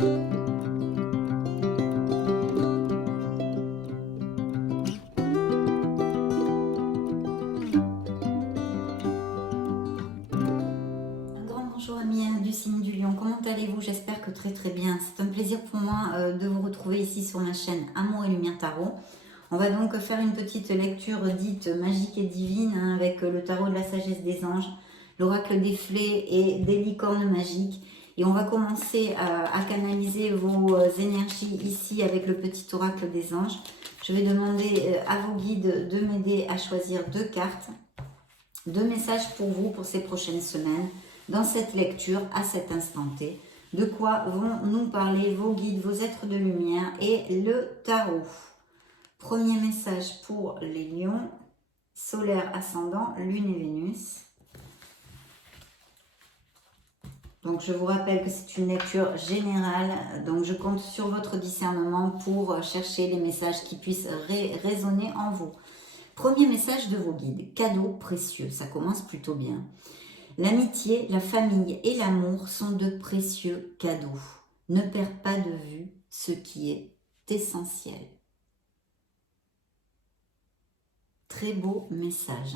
Bonjour amis du signe du lion, comment allez-vous? J'espère que très très bien. C'est un plaisir pour moi de vous retrouver ici sur ma chaîne Amour et Lumière Tarot. On va donc faire une petite lecture dite magique et divine avec le tarot de la sagesse des anges, l'oracle des flets et des licornes magiques. Et on va commencer à canaliser vos énergies ici avec le petit oracle des anges. Je vais demander à vos guides de m'aider à choisir 2 cartes, 2 messages pour vous pour ces prochaines semaines. Dans cette lecture, à cet instant T, de quoi vont nous parler vos guides, vos êtres de lumière et le tarot. Premier message pour les lions, solaire, ascendant, lune et Vénus. Donc je vous rappelle que c'est une lecture générale, donc je compte sur votre discernement pour chercher les messages qui puissent résonner en vous. Premier message de vos guides, cadeau précieux, ça commence plutôt bien. L'amitié, la famille et l'amour sont de précieux cadeaux. Ne perds pas de vue ce qui est essentiel. Très beau message.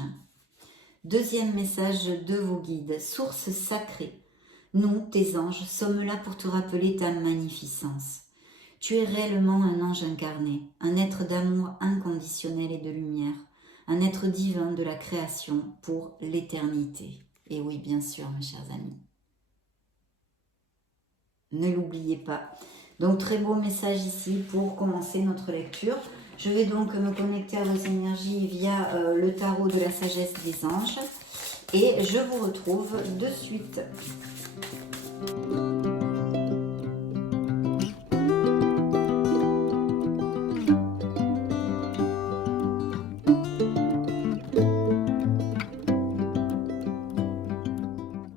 Deuxième message de vos guides, source sacrée. Nous, tes anges, sommes là pour te rappeler ta magnificence. Tu es réellement un ange incarné, un être d'amour inconditionnel et de lumière, un être divin de la création pour l'éternité. Et oui, bien sûr, mes chers amis. Ne l'oubliez pas. Donc, très beau message ici pour commencer notre lecture. Je vais donc me connecter à vos énergies via le tarot de la sagesse des anges. Et je vous retrouve de suite.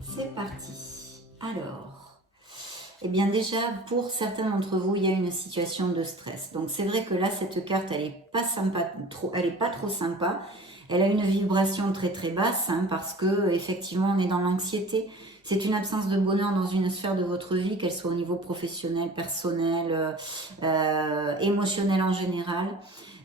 C'est parti. Alors, eh bien déjà, pour certains d'entre vous, il y a une situation de stress. Donc c'est vrai que là, cette carte, elle n'est pas sympa, elle est pas trop sympa. Elle a une vibration très très basse parce que effectivement, on est dans l'anxiété. C'est une absence de bonheur dans une sphère de votre vie, qu'elle soit au niveau professionnel, personnel, émotionnel en général.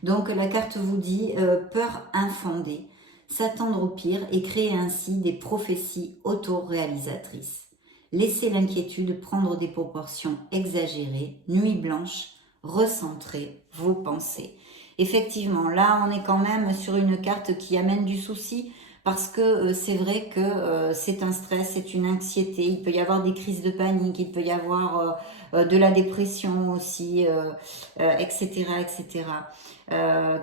Donc la carte vous dit peur infondée, s'attendre au pire et créer ainsi des prophéties autoréalisatrices. Laissez l'inquiétude prendre des proportions exagérées, nuit blanche, recentrez vos pensées. Effectivement, là on est quand même sur une carte qui amène du souci parce que c'est vrai que c'est un stress, c'est une anxiété, il peut y avoir des crises de panique, il peut y avoir de la dépression aussi, etc. etc.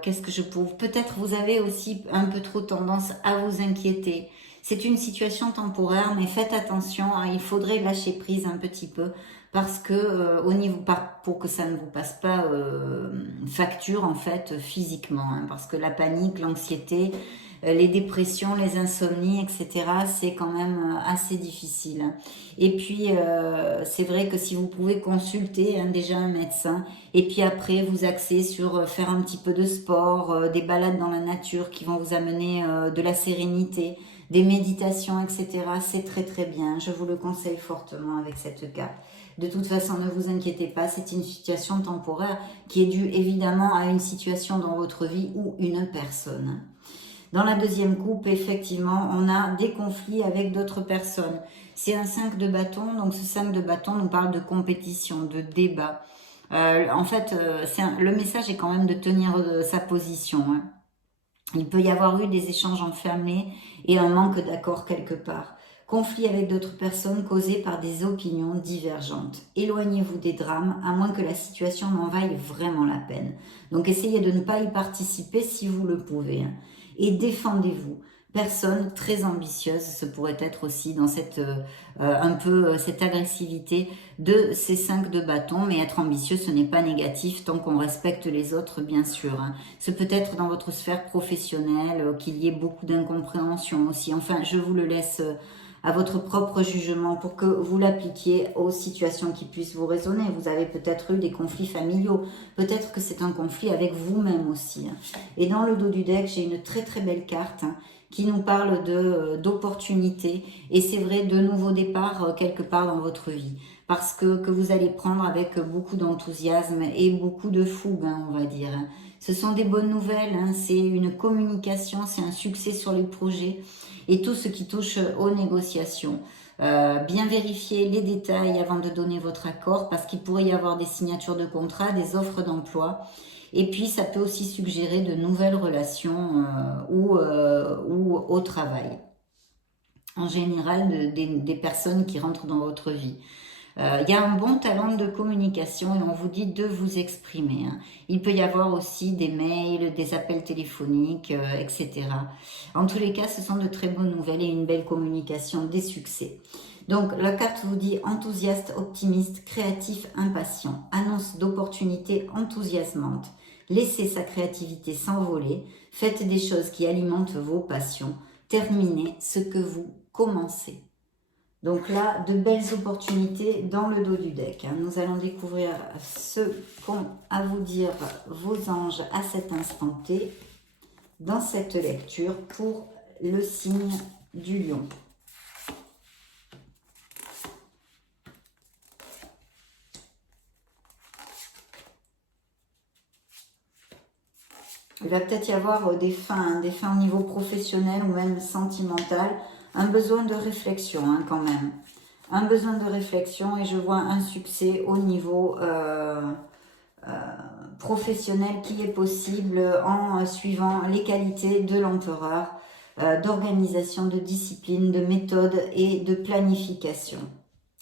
Qu'est-ce que je peux... Peut-être vous avez aussi un peu trop tendance à vous inquiéter. C'est une situation temporaire, mais faites attention, il faudrait lâcher prise un petit peu parce que au niveau pour que ça ne vous passe pas facture en fait physiquement, parce que la panique, l'anxiété, les dépressions, les insomnies, etc. c'est quand même assez difficile. Et puis c'est vrai que si vous pouvez consulter déjà un médecin et puis après vous axer sur faire un petit peu de sport, des balades dans la nature qui vont vous amener de la sérénité, des méditations, etc. c'est très très bien, je vous le conseille fortement avec cette carte. De toute façon, ne vous inquiétez pas, c'est une situation temporaire qui est due évidemment à une situation dans votre vie ou une personne. Dans la deuxième coupe, effectivement, on a des conflits avec d'autres personnes. C'est un 5 de bâton, donc ce 5 de bâton nous parle de compétition, de débat. En fait, le message est quand même de tenir sa position. Il peut y avoir eu des échanges enflammés et un manque d'accord quelque part. Conflit avec d'autres personnes causés par des opinions divergentes. Éloignez-vous des drames, à moins que la situation n'en vaille vraiment la peine. Donc essayez de ne pas y participer si vous le pouvez. Et défendez-vous. Personne très ambitieuse, ce pourrait être aussi dans cette cette agressivité de ces 5 de bâton, mais être ambitieux, ce n'est pas négatif tant qu'on respecte les autres, bien sûr. Ce peut être dans votre sphère professionnelle qu'il y ait beaucoup d'incompréhension aussi. Enfin, je vous le laisse à votre propre jugement pour que vous l'appliquiez aux situations qui puissent vous résonner. Vous avez peut-être eu des conflits familiaux, peut-être que c'est un conflit avec vous-même aussi. Et dans le dos du deck, j'ai une très très belle carte qui nous parle d'opportunités et c'est vrai de nouveaux départs quelque part dans votre vie. parce que vous allez prendre avec beaucoup d'enthousiasme et beaucoup de fougue, hein, on va dire. Ce sont des bonnes nouvelles, hein, c'est une communication, c'est un succès sur les projets et tout ce qui touche aux négociations. Bien vérifier les détails avant de donner votre accord parce qu'il pourrait y avoir des signatures de contrat, des offres d'emploi. Et puis, ça peut aussi suggérer de nouvelles relations ou au travail. En général, des personnes qui rentrent dans votre vie. Il y a un bon talent de communication et on vous dit de vous exprimer. Hein. Il peut y avoir aussi des mails, des appels téléphoniques, etc. En tous les cas, ce sont de très bonnes nouvelles et une belle communication, des succès. Donc, la carte vous dit enthousiaste, optimiste, créatif, impatient. Annonce d'opportunités enthousiasmantes. Laissez sa créativité s'envoler. Faites des choses qui alimentent vos passions. Terminez ce que vous commencez. Donc là, de belles opportunités dans le dos du deck. Hein. Nous allons découvrir ce qu'ont à vous dire vos anges à cet instant T dans cette lecture pour le signe du lion. Il va peut-être y avoir des fins au niveau professionnel ou même sentimental. Un besoin de réflexion hein, quand même. Un besoin de réflexion et je vois un succès au niveau professionnel qui est possible en suivant les qualités de l'empereur, d'organisation, de discipline, de méthode et de planification.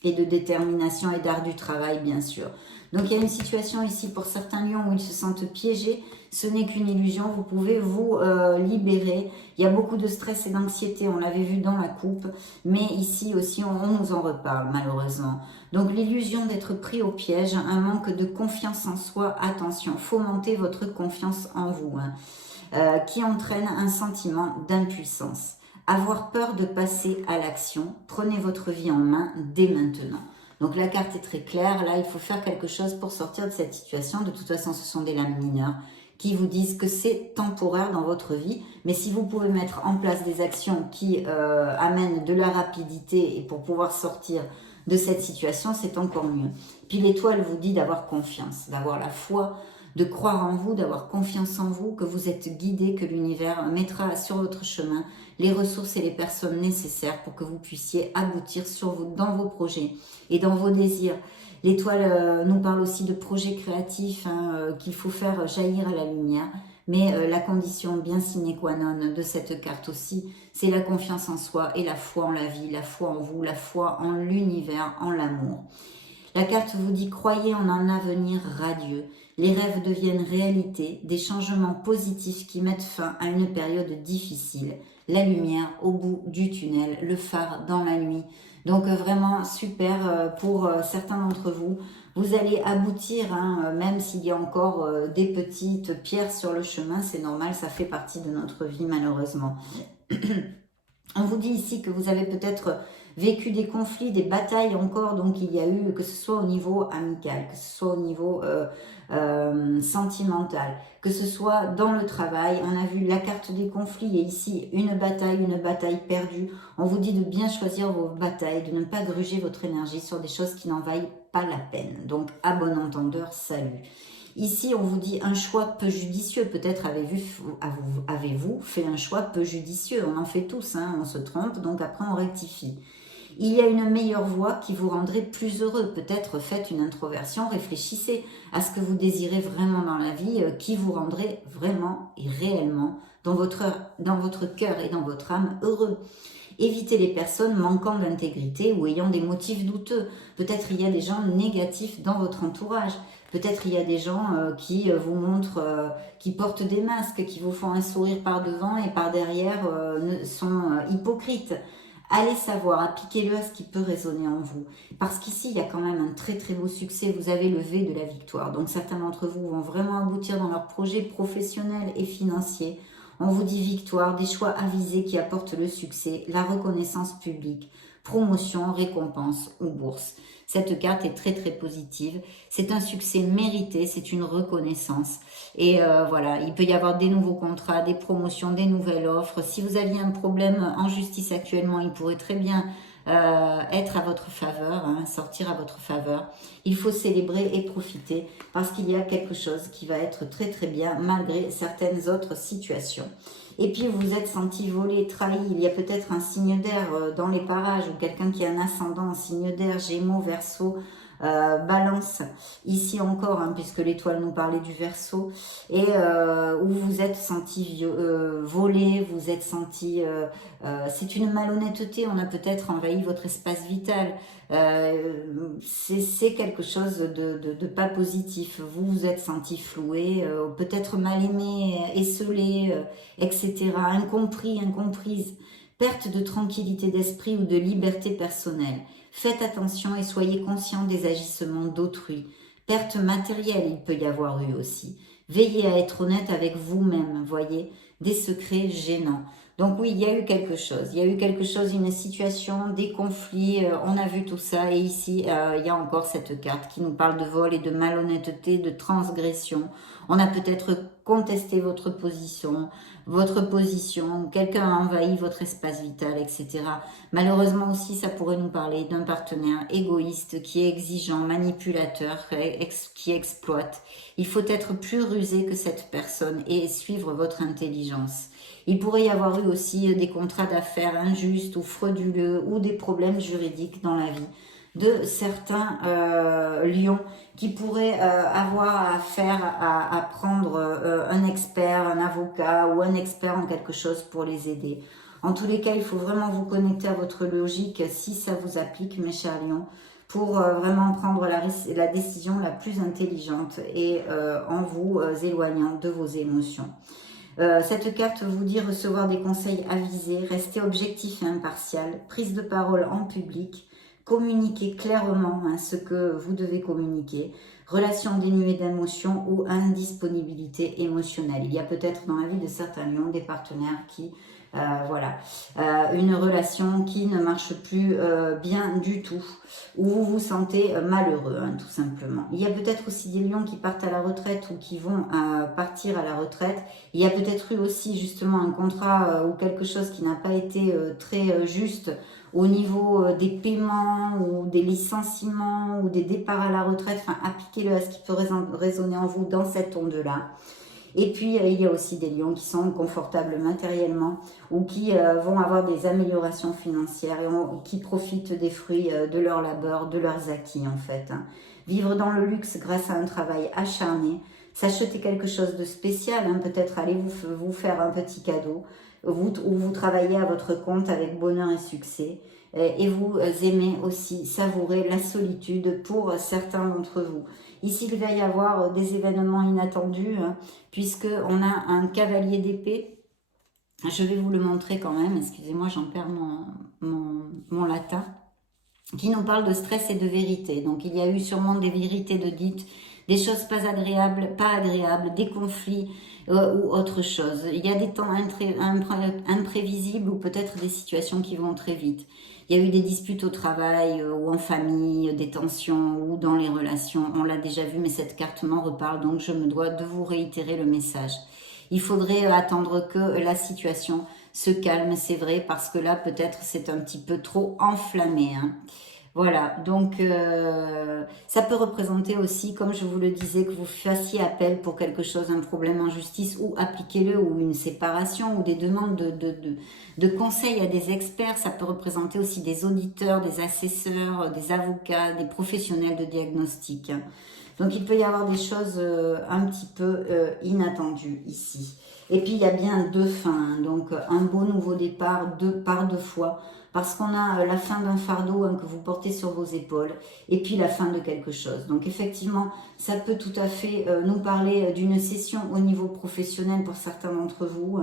Et de détermination et d'art du travail, bien sûr. Donc, il y a une situation ici pour certains lions où ils se sentent piégés. Ce n'est qu'une illusion. Vous pouvez vous libérer. Il y a beaucoup de stress et d'anxiété. On l'avait vu dans la coupe. Mais ici aussi, on nous en reparle, malheureusement. Donc, l'illusion d'être pris au piège, un manque de confiance en soi. Attention, fomentez votre confiance en vous, hein, qui entraîne un sentiment d'impuissance. Avoir peur de passer à l'action, prenez votre vie en main dès maintenant. Donc la carte est très claire, là il faut faire quelque chose pour sortir de cette situation. De toute façon ce sont des lames mineures qui vous disent que c'est temporaire dans votre vie. Mais si vous pouvez mettre en place des actions qui amènent de la rapidité et pour pouvoir sortir de cette situation, c'est encore mieux. Puis l'étoile vous dit d'avoir confiance, d'avoir la foi, de croire en vous, d'avoir confiance en vous, que vous êtes guidé, que l'univers mettra sur votre chemin les ressources et les personnes nécessaires pour que vous puissiez aboutir dans vos projets et dans vos désirs. L'étoile nous parle aussi de projets créatifs hein, qu'il faut faire jaillir à la lumière. Mais la condition bien sine qua non de cette carte aussi, c'est la confiance en soi et la foi en la vie, la foi en vous, la foi en l'univers, en l'amour. La carte vous dit « Croyez en un avenir radieux ». Les rêves deviennent réalité, des changements positifs qui mettent fin à une période difficile. La lumière au bout du tunnel, le phare dans la nuit. Donc vraiment super pour certains d'entre vous. Vous allez aboutir, hein, même s'il y a encore des petites pierres sur le chemin, c'est normal, ça fait partie de notre vie malheureusement. On vous dit ici que vous avez peut-être vécu des conflits, des batailles encore, donc il y a eu, que ce soit au niveau amical, que ce soit au niveau sentimental, que ce soit dans le travail. On a vu la carte des conflits et ici une bataille perdue. On vous dit de bien choisir vos batailles, de ne pas gruger votre énergie sur des choses qui n'en vaillent pas la peine. Donc à bon entendeur, salut. Ici, on vous dit un choix peu judicieux. Peut-être avez-vous fait un choix peu judicieux. On en fait tous, hein, on se trompe, donc après on rectifie. Il y a une meilleure voie qui vous rendrait plus heureux. Peut-être faites une introversion, réfléchissez à ce que vous désirez vraiment dans la vie, qui vous rendrait vraiment et réellement dans votre cœur et dans votre âme heureux. Évitez les personnes manquant d'intégrité ou ayant des motifs douteux. Peut-être il y a des gens négatifs dans votre entourage. Peut-être il y a des gens qui vous montrent, qui portent des masques, qui vous font un sourire par devant et par derrière sont hypocrites. Allez savoir, appliquez-le à ce qui peut résonner en vous. Parce qu'ici, il y a quand même un très très beau succès. Vous avez le V de la victoire. Donc certains d'entre vous vont vraiment aboutir dans leurs projets professionnels et financiers. On vous dit victoire, des choix avisés qui apportent le succès, la reconnaissance publique, promotion, récompense ou bourse. Cette carte est très très positive. C'est un succès mérité, c'est une reconnaissance. Et voilà, il peut y avoir des nouveaux contrats, des promotions, des nouvelles offres. Si vous aviez un problème en justice actuellement, il pourrait très bien être à votre faveur, hein, sortir à votre faveur. Il faut célébrer et profiter parce qu'il y a quelque chose qui va être très très bien malgré certaines autres situations. Et puis vous vous êtes senti volé, trahi, il y a peut-être un signe d'air dans les parages ou quelqu'un qui a un ascendant en signe d'air, Gémeaux, Verseau, Balance, ici encore, hein, puisque l'étoile nous parlait du Verseau, et où vous êtes senti volé, vous êtes senti, c'est une malhonnêteté, on a peut-être envahi votre espace vital, c'est quelque chose de pas positif, vous vous êtes senti floué, peut-être mal aimé, esseulé, etc., incompris, incomprise, perte de tranquillité d'esprit ou de liberté personnelle. Faites attention et soyez conscient des agissements d'autrui. Perte matérielle, il peut y avoir eu aussi. Veillez à être honnête avec vous-même, voyez, des secrets gênants. Donc oui, il y a eu quelque chose. Il y a eu quelque chose, une situation, des conflits, on a vu tout ça. Et ici, il y a encore cette carte qui nous parle de vol et de malhonnêteté, de transgression. On a peut-être contesté votre position, quelqu'un a envahi votre espace vital, etc. Malheureusement aussi, ça pourrait nous parler d'un partenaire égoïste qui est exigeant, manipulateur, qui exploite. Il faut être plus rusé que cette personne et suivre votre intelligence. Il pourrait y avoir eu aussi des contrats d'affaires injustes ou frauduleux ou des problèmes juridiques dans la vie de certains lions qui pourraient avoir affaire à prendre un expert, un avocat ou un expert en quelque chose pour les aider. En tous les cas, il faut vraiment vous connecter à votre logique si ça vous applique, mes chers lions, pour vraiment prendre la décision la plus intelligente et en vous éloignant de vos émotions. Cette carte vous dit recevoir des conseils avisés, rester objectif et impartial, prise de parole en public, communiquer clairement ce que vous devez communiquer, relation dénuée d'émotions ou indisponibilité émotionnelle. Il y a peut-être dans la vie de certains lions des partenaires qui, une relation qui ne marche plus bien du tout, où vous vous sentez malheureux, tout simplement. Il y a peut-être aussi des lions qui partent à la retraite ou qui vont partir à la retraite. Il y a peut-être eu aussi justement un contrat ou quelque chose qui n'a pas été très juste au niveau des paiements ou des licenciements ou des départs à la retraite. Enfin, appliquez-le à ce qui peut résonner en vous dans cette onde-là. Et puis, il y a aussi des lions qui sont confortables matériellement ou qui vont avoir des améliorations financières et qui profitent des fruits de leur labeur, de leurs acquis en fait. Vivre dans le luxe grâce à un travail acharné, s'acheter quelque chose de spécial, peut-être aller vous faire un petit cadeau, ou vous travaillez à votre compte avec bonheur et succès. Et vous aimez aussi savourer la solitude pour certains d'entre vous. Ici, il va y avoir des événements inattendus, puisqu'on a un cavalier d'épée. Je vais vous le montrer quand même, excusez-moi, j'en perds mon latin, qui nous parle de stress et de vérité. Donc, il y a eu sûrement des vérités de dites, des choses pas agréables, des conflits ou autre chose. Il y a des temps imprévisibles ou peut-être des situations qui vont très vite. Il y a eu des disputes au travail ou en famille, des tensions ou dans les relations. On l'a déjà vu, mais cette carte m'en reparle, donc je me dois de vous réitérer le message. Il faudrait attendre que la situation se calme, c'est vrai, parce que là, peut-être, c'est un petit peu trop enflammé. Voilà, donc ça peut représenter aussi, comme je vous le disais, que vous fassiez appel pour quelque chose, un problème en justice, ou appliquez-le, ou une séparation, ou des demandes de conseils à des experts. Ça peut représenter aussi des auditeurs, des assesseurs, des avocats, des professionnels de diagnostic. Donc il peut y avoir des choses un petit peu inattendues ici. Et puis il y a bien deux fins, donc un beau nouveau départ par deux fois, parce qu'on a la fin d'un fardeau que vous portez sur vos épaules, et puis la fin de quelque chose. Donc effectivement, ça peut tout à fait nous parler d'une session au niveau professionnel pour certains d'entre vous,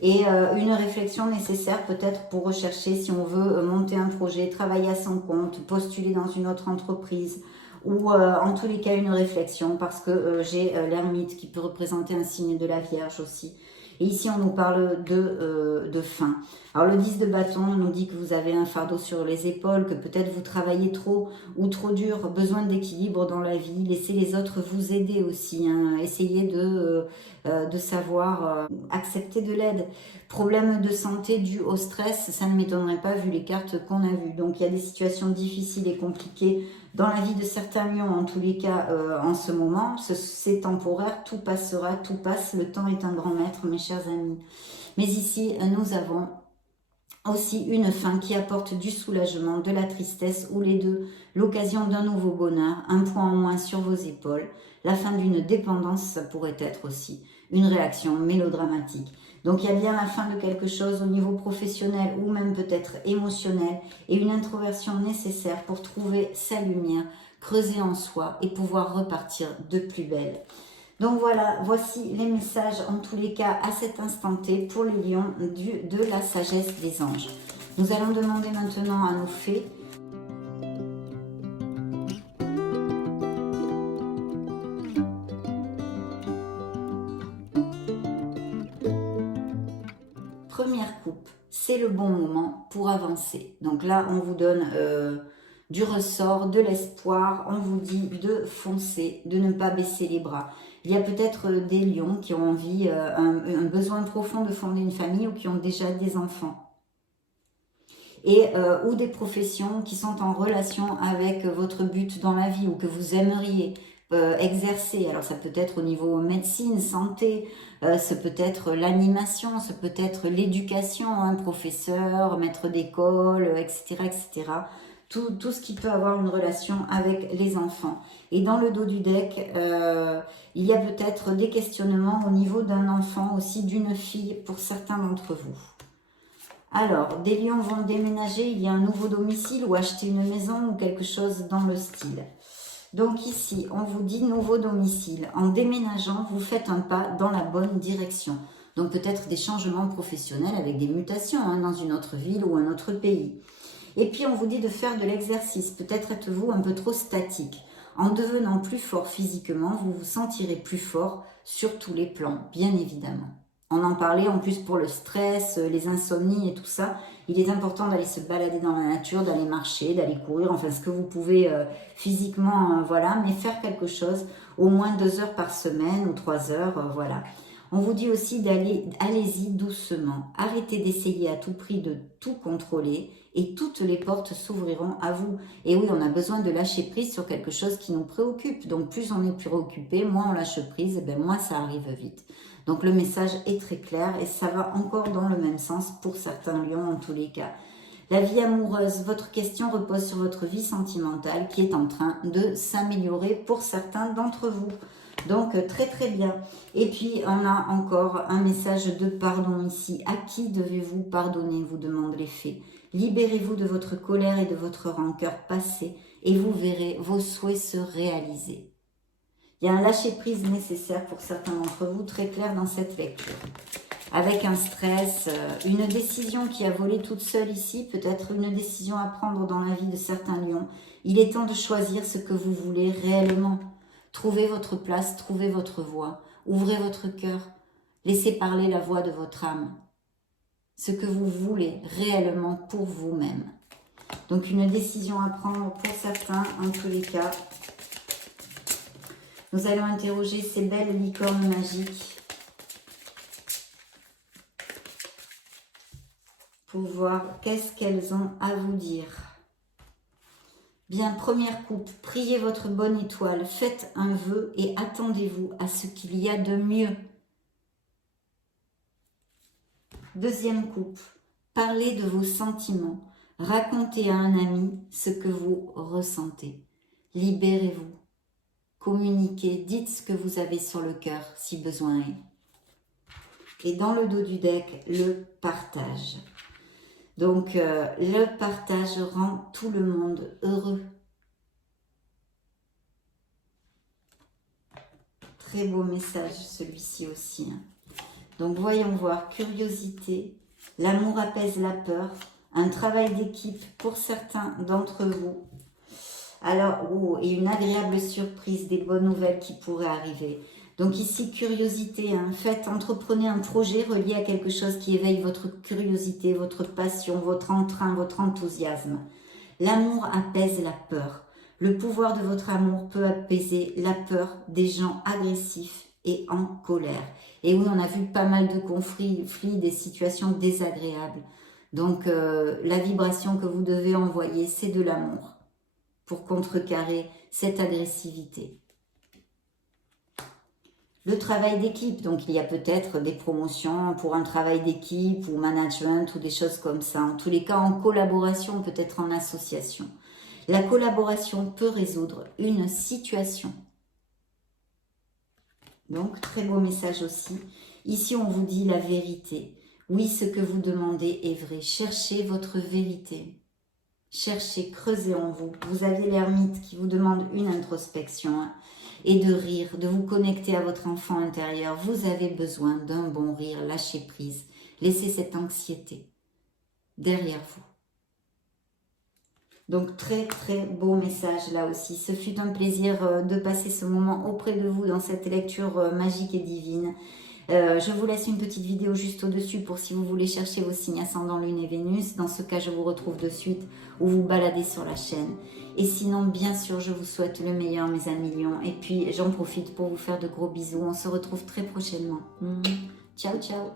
et une réflexion nécessaire peut-être pour rechercher si on veut monter un projet, travailler à son compte, postuler dans une autre entreprise, ou en tous les cas une réflexion, parce que j'ai l'ermite qui peut représenter un signe de la Vierge aussi. Et ici, on nous parle de fin. Alors, le 10 de bâton nous dit que vous avez un fardeau sur les épaules, que peut-être vous travaillez trop ou trop dur, besoin d'équilibre dans la vie. Laissez les autres vous aider aussi. Hein. Essayez de savoir accepter de l'aide. Problème de santé dû au stress, ça ne m'étonnerait pas vu les cartes qu'on a vues. Donc, il y a des situations difficiles et compliquées dans la vie de certains lions, en tous les cas, en ce moment. C'est temporaire, tout passera, tout passe. Le temps est un grand maître, mes chers amis. Mais ici, nous avons aussi une fin qui apporte du soulagement, de la tristesse ou les deux, l'occasion d'un nouveau bonheur, un poids en moins sur vos épaules, la fin d'une dépendance, ça pourrait être aussi une réaction mélodramatique. Donc il y a bien la fin de quelque chose au niveau professionnel ou même peut-être émotionnel et une introversion nécessaire pour trouver sa lumière, creuser en soi et pouvoir repartir de plus belle. Donc voilà, voici les messages en tous les cas à cet instant T pour les lions de la sagesse des anges. Nous allons demander maintenant à nos fées première coupe, c'est le bon moment pour avancer. Donc là, on vous donne du ressort, de l'espoir, on vous dit de foncer, de ne pas baisser les bras. Il y a peut-être des lions qui ont envie, un besoin profond de fonder une famille ou qui ont déjà des enfants. Et, ou des professions qui sont en relation avec votre but dans la vie ou que vous aimeriez exercer. Alors ça peut être au niveau médecine, santé, ça peut être l'animation, ça peut être l'éducation, un professeur, maître d'école, etc., etc. Tout ce qui peut avoir une relation avec les enfants. Et dans le dos du deck, il y a peut-être des questionnements au niveau d'un enfant, aussi d'une fille pour certains d'entre vous. Alors, des lions vont déménager, il y a un nouveau domicile ou acheter une maison ou quelque chose dans le style. Donc ici, on vous dit nouveau domicile. En déménageant, vous faites un pas dans la bonne direction. Donc peut-être des changements professionnels avec des mutations dans une autre ville ou un autre pays. Et puis on vous dit de faire de l'exercice. Peut-être êtes-vous un peu trop statique. En devenant plus fort physiquement, vous vous sentirez plus fort sur tous les plans, bien évidemment. On en parlait en plus pour le stress, les insomnies et tout ça. Il est important d'aller se balader dans la nature, d'aller marcher, d'aller courir, enfin ce que vous pouvez physiquement, voilà, mais faire quelque chose au moins 2 heures par semaine ou 3 heures, voilà. On vous dit aussi allez-y doucement, arrêtez d'essayer à tout prix de tout contrôler et toutes les portes s'ouvriront à vous. Et oui, on a besoin de lâcher prise sur quelque chose qui nous préoccupe. Donc plus on est préoccupé, moins on lâche prise, et bien moins ça arrive vite. Donc le message est très clair et ça va encore dans le même sens pour certains lions en tous les cas. La vie amoureuse, votre question repose sur votre vie sentimentale qui est en train de s'améliorer pour certains d'entre vous. Donc très très bien. Et puis on a encore un message de pardon ici. À qui devez-vous pardonner, vous demandent les fées. Libérez-vous de votre colère et de votre rancœur passée et vous verrez vos souhaits se réaliser. Il y a un lâcher-prise nécessaire pour certains d'entre vous, très clair dans cette lecture. Avec un stress, une décision qui a volé toute seule ici, peut-être une décision à prendre dans la vie de certains lions. Il est temps de choisir ce que vous voulez réellement. Trouvez votre place, trouvez votre voie. Ouvrez votre cœur. Laissez parler la voix de votre âme. Ce que vous voulez réellement pour vous-même. Donc une décision à prendre pour certains, en tous les cas. Nous allons interroger ces belles licornes magiques pour voir qu'est-ce qu'elles ont à vous dire. Bien, première coupe, priez votre bonne étoile, faites un vœu et attendez-vous à ce qu'il y a de mieux. Deuxième coupe, parlez de vos sentiments, racontez à un ami ce que vous ressentez. Libérez-vous. Communiquez, dites ce que vous avez sur le cœur si besoin est. Et dans le dos du deck, le partage. Donc le partage rend tout le monde heureux. Très beau message celui-ci aussi. Donc voyons voir, curiosité, l'amour apaise la peur, un travail d'équipe pour certains d'entre vous. Alors, et une agréable surprise, des bonnes nouvelles qui pourraient arriver. Donc ici, curiosité, hein. Entreprenez un projet relié à quelque chose qui éveille votre curiosité, votre passion, votre entrain, votre enthousiasme. L'amour apaise la peur. Le pouvoir de votre amour peut apaiser la peur des gens agressifs et en colère. Et oui, on a vu pas mal de conflits, des situations désagréables. Donc, la vibration que vous devez envoyer, c'est de l'amour pour contrecarrer cette agressivité. Le travail d'équipe, donc il y a peut-être des promotions pour un travail d'équipe ou management ou des choses comme ça. En tous les cas, en collaboration, peut-être en association. La collaboration peut résoudre une situation. Donc, très beau message aussi. Ici, on vous dit la vérité. Oui, ce que vous demandez est vrai. Cherchez votre vérité. Cherchez, creusez en vous. Vous avez l'ermite qui vous demande une introspection, hein, et de rire, de vous connecter à votre enfant intérieur. Vous avez besoin d'un bon rire. Lâchez prise. Laissez cette anxiété derrière vous. Donc très très beau message là aussi. Ce fut un plaisir de passer ce moment auprès de vous dans cette lecture magique et divine. Je vous laisse une petite vidéo juste au-dessus pour si vous voulez chercher vos signes ascendant Lune et Vénus. Dans ce cas, je vous retrouve de suite ou vous baladez sur la chaîne. Et sinon, bien sûr, je vous souhaite le meilleur, mes amis lions. Et puis, j'en profite pour vous faire de gros bisous. On se retrouve très prochainement. Ciao, ciao.